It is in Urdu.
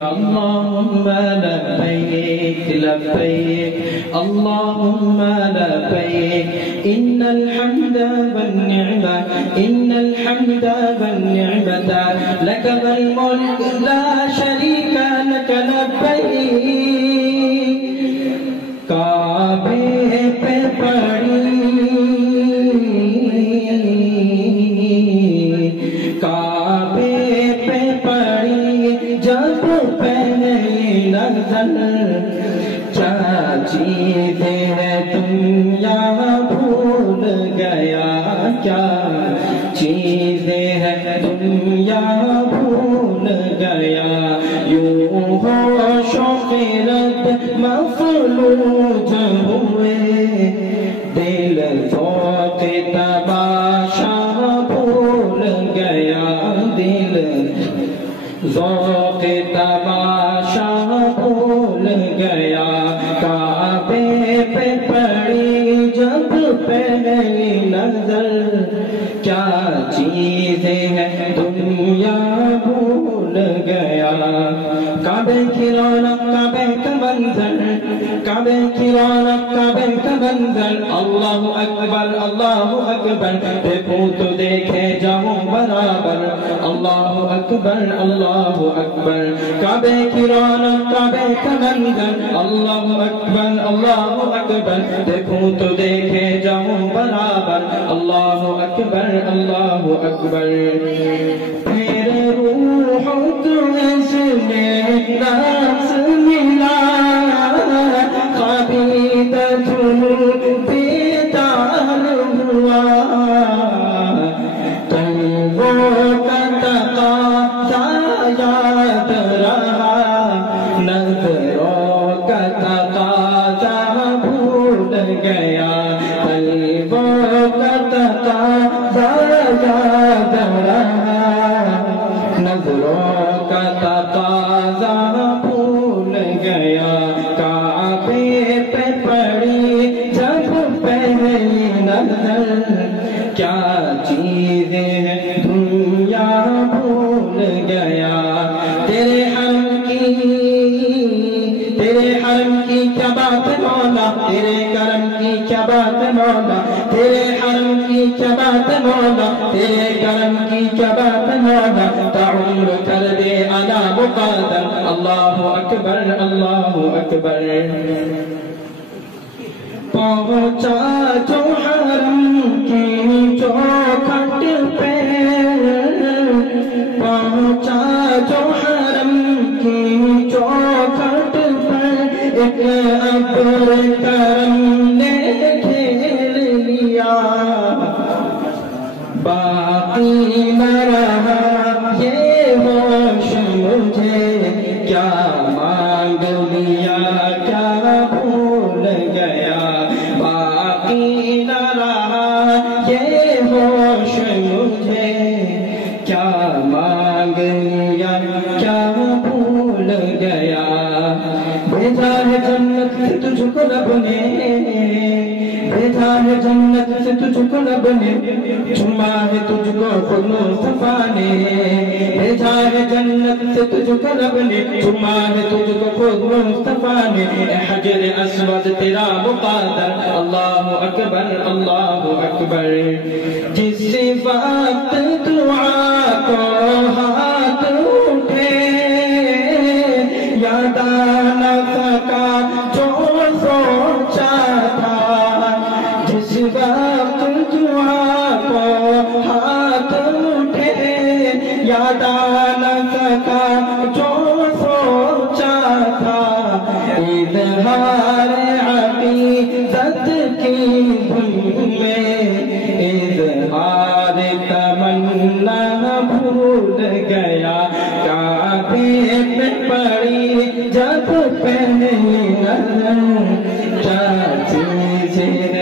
اللهم لبيك لبيك اللهم لبيك إن الحمد والنعمة لك والملك لا شريك لك لبيك کعبے پہ پڑی کعبے پہ پڑی جب پہلی نظر کیا چیزیں ہیں دنیا بھول گیا کیا چیزیں ہیں دنیا بھول گیا یوں ہو شوق رب مفلوج ہوئے دل ذوق تماشا بھول گیا دل ذوق تماشا بھول گیا کعبے پہ پڑی جب پہلی نظر کیا چیزیں ہیں دنیا بھول گیا کعبے کی رونق کعبے کا منظر کعبے کی رونق کعبے کا منظر اللہ اکبر دیکھوں تو دیکھے جاؤں برابر اللہ اکبر کعبے کی رونق کعبے کا منظر اللہ اکبر دیکھوں تو دیکھے جاؤں برابر اللہ اکبر پھر روح تو اس میں ناس ملا قابیدہ جنوب بیدار ہوا قلبوں کا تقاضا یاد رہا نظروں کا تقاضا بھول گیا قلبوں کا تقاضا یاد رہا نظروں کا تقاضا بھول گیا کعبے پہ پڑی جب پہلی نظر کیا چیزیں ہیں دنیا بھول گیا تیرے حرم کی کیا بات مولا تیرے کرم کی کیا بات مولا تیرے حرم کی کیا بات مولا تیرے کرم کی کیا بات مولا تعمر کر دے انا مقادر اللہ اکبر پہنچا جو حرم کی چوکھٹ پہ پہنچا جو حرم کی چوکھٹ پہ ایک ابر کرم نے گھیر لیا باقی نہ رہا یہ ہوش مجھے کیا مانگ لیا کیا بھول گیا باقی نہ رہا یہ ہوش مجھے کیا مانگ لیا کیا بھول گیا بھیجا ہے جنت سے تجھ کو رب نے بھیجا ہے جنت سے تجھ کو رب نے چما ہے تجھ کو خود مصطفیٰ نے بھیجا ہے جنت سے تجھ کو رب نے چما ہے تجھ کو خود مصطفیٰ نے حجر اسود تیرا مقادر اللہ اکبر جس وقت دعا کو ہاتھ اٹھے یاد نہ سکا جو سوچا تھا جس وقت دعا کو ہاتھ اٹھے یاد نہ سکا جو سوچا تھا اظہار عقیدت کی دھن میں اظہار تمنا بھول گیا کعبے پہ پڑی جب پہلی نظر کیا چیزیں